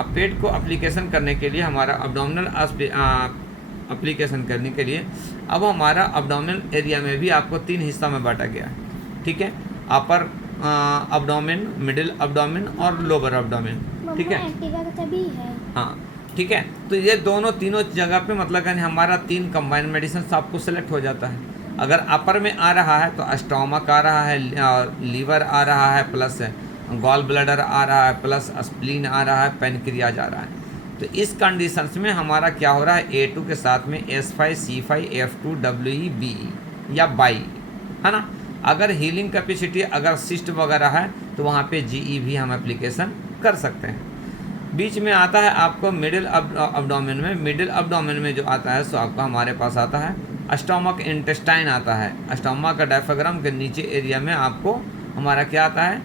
अब पेट को एप्लीकेशन करने के लिए हमारा अब्डोमिनल एप्लीकेशन करने के लिए अब हमारा अब्डोमिनल एरिया में भी आपको 3 हिस्सा में बांटा गया है, ठीक है। अपर अब्डोमिन, मिडिल अब्डोमिन और लोअर अब्डोमिन, ठीक है। हाँ, ठीक है। तो ये तीनों जगह पे मतलब यानी हमारा 3 कंबाइंड मेडिसिन आपको सेलेक्ट हो जाता है। अगर अपर में आ रहा है तो स्टोमक आ रहा है, लीवर आ रहा है, प्लस गॉल ब्लैडर आ रहा है, प्लस स्प्लीन आ रहा है, पेनक्रियाज आ रहा है। तो इस कंडीशंस में हमारा क्या हो रहा है, A2 के साथ में S5, C5, F2, WE, BE या बाई, है ना। अगर हीलिंग कैपेसिटी अगर सिस्ट वगैरह है तो वहाँ पे GE भी हम एप्लीकेशन कर सकते हैं। बीच में आता है आपको मिडिल अब्डोमेन में, मिडिल अब्डोमेन में जो आता है सो आपका हमारे पास आता है स्टोमक इंटेस्टाइन आता है। स्टोमक का डायफ्राम के नीचे एरिया में आपको हमारा क्या आता है,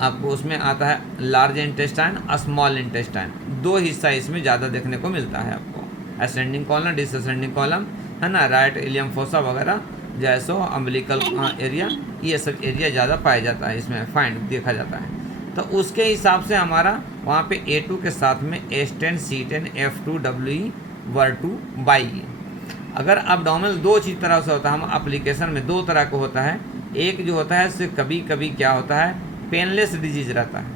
आपको उसमें आता है लार्ज इंटेस्टाइन, स्मॉल इंटेस्टाइन। 2 हिस्सा इसमें ज़्यादा देखने को मिलता है आपको, असेंडिंग कॉलम, डिसअसेंडिंग कॉलम, है ना, राइट इलियम फोसा वगैरह, जैसो अम्बिलिकल एरिया, ये सब एरिया ज़्यादा पाया जाता है, इसमें फाइंड देखा जाता है। तो उसके हिसाब से हमारा वहाँ पे A2 के साथ में S10, C10, F2, WE, WER2, by. अगर अब्डोमिनल 2 चीज़ तरह से होता है, हम एप्लीकेशन में 2 तरह का होता है। एक जो होता है इससे कभी कभी क्या होता है, पेनलेस डिजीज रहता है।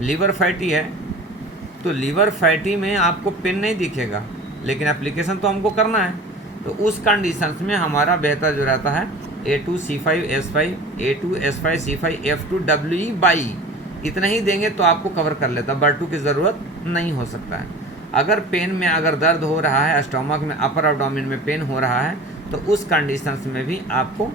लीवर फैटी है तो लीवर फैटी में आपको पेन नहीं दिखेगा, लेकिन एप्लीकेशन तो हमको करना है। तो उस कंडीशंस में हमारा बेहतर जो रहता है A2, C5, S5, A2, S5, C5, F2, WE, by, इतना ही देंगे तो आपको कवर कर लेता, WER2 की ज़रूरत नहीं हो सकता है। अगर पेन में अगर दर्द हो रहा है, स्टोमक में, अपर एब्डोमेन में पेन हो रहा है, तो उस कंडीशंस में भी आपको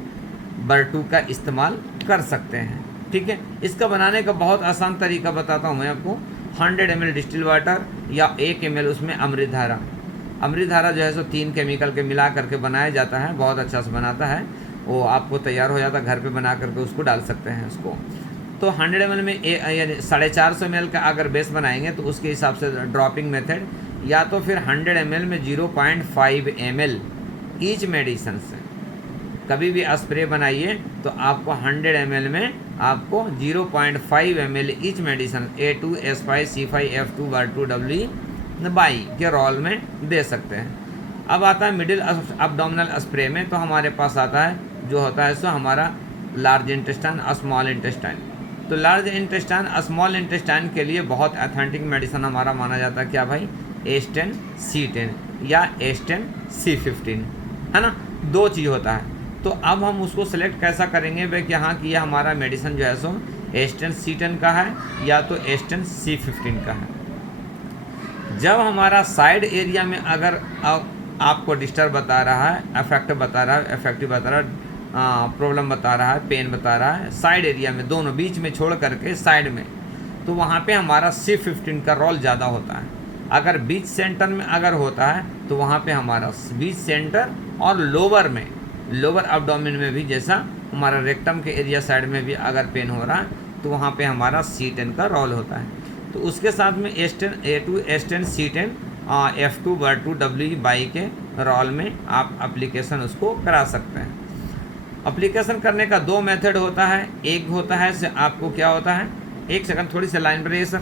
WER2 का इस्तेमाल कर सकते हैं, ठीक है। इसका बनाने का बहुत आसान तरीका बताता हूँ मैं आपको। 100 ml डिस्टिल वाटर या 1 ml उसमें अमृत धारा, अमृत धारा जो है सो 3 केमिकल के मिला करके बनाया जाता है, बहुत अच्छा से बनाता है वो, आपको तैयार हो जाता है, घर पे बना करके उसको डाल सकते हैं उसको। तो 100 ml में यानी 450 ml का अगर बेस बनाएंगे तो उसके हिसाब से ड्रॉपिंग मेथड, या तो फिर 100 ml में 0.5 ml ईच मेडिसिन से कभी भी स्प्रे बनाइए तो आपको 100 ml में आपको 0.5 ml each medicine A2, S5, C5, F2, WER2, WE, by के रोल में दे सकते हैं। अब आता है मिडिल अब्डोमिनल स्प्रे में, तो हमारे पास आता है जो होता है सो हमारा लार्ज इंटेस्टाइन, स्मॉल इंटेस्टाइन। तो लार्ज इंटेस्टाइन, स्मॉल इंटेस्टाइन के लिए बहुत अथेंटिक मेडिसिन हमारा माना जाता है क्या भाई, S10, C10 या S10, C15, है ना, 2 चीज़ होता है। तो अब हम उसको सेलेक्ट कैसा करेंगे भाई कि हाँ कि यह हमारा मेडिसिन जो है सो S10, C10 का है या तो S10, C15 का है। जब हमारा साइड एरिया में अगर आपको डिस्टर्ब बता रहा है, अफेक्ट बता रहा है, इफेक्टिव बता रहा है, प्रॉब्लम बता रहा है, पेन बता रहा है साइड एरिया में, दोनों बीच में छोड़ करके साइड में, तो वहाँ पे हमारा C15 का रोल ज़्यादा होता है। अगर बीच सेंटर में अगर होता है तो वहाँ पे हमारा बीच सेंटर और लोअर में, लोअर एब्डोमेन में भी, जैसा हमारा रेक्टम के एरिया साइड में भी अगर पेन हो रहा है तो वहाँ पे हमारा C10 का रोल होता है। तो उसके साथ में S10, A2, S10, C10, F2, WER2, WE, by के रोल में आप एप्लीकेशन उसको करा सकते हैं। एप्लीकेशन करने का 2 मेथड होता है। एक होता है से आपको क्या होता है, एक सेकंड थोड़ी सी लाइन पर रहिए सर।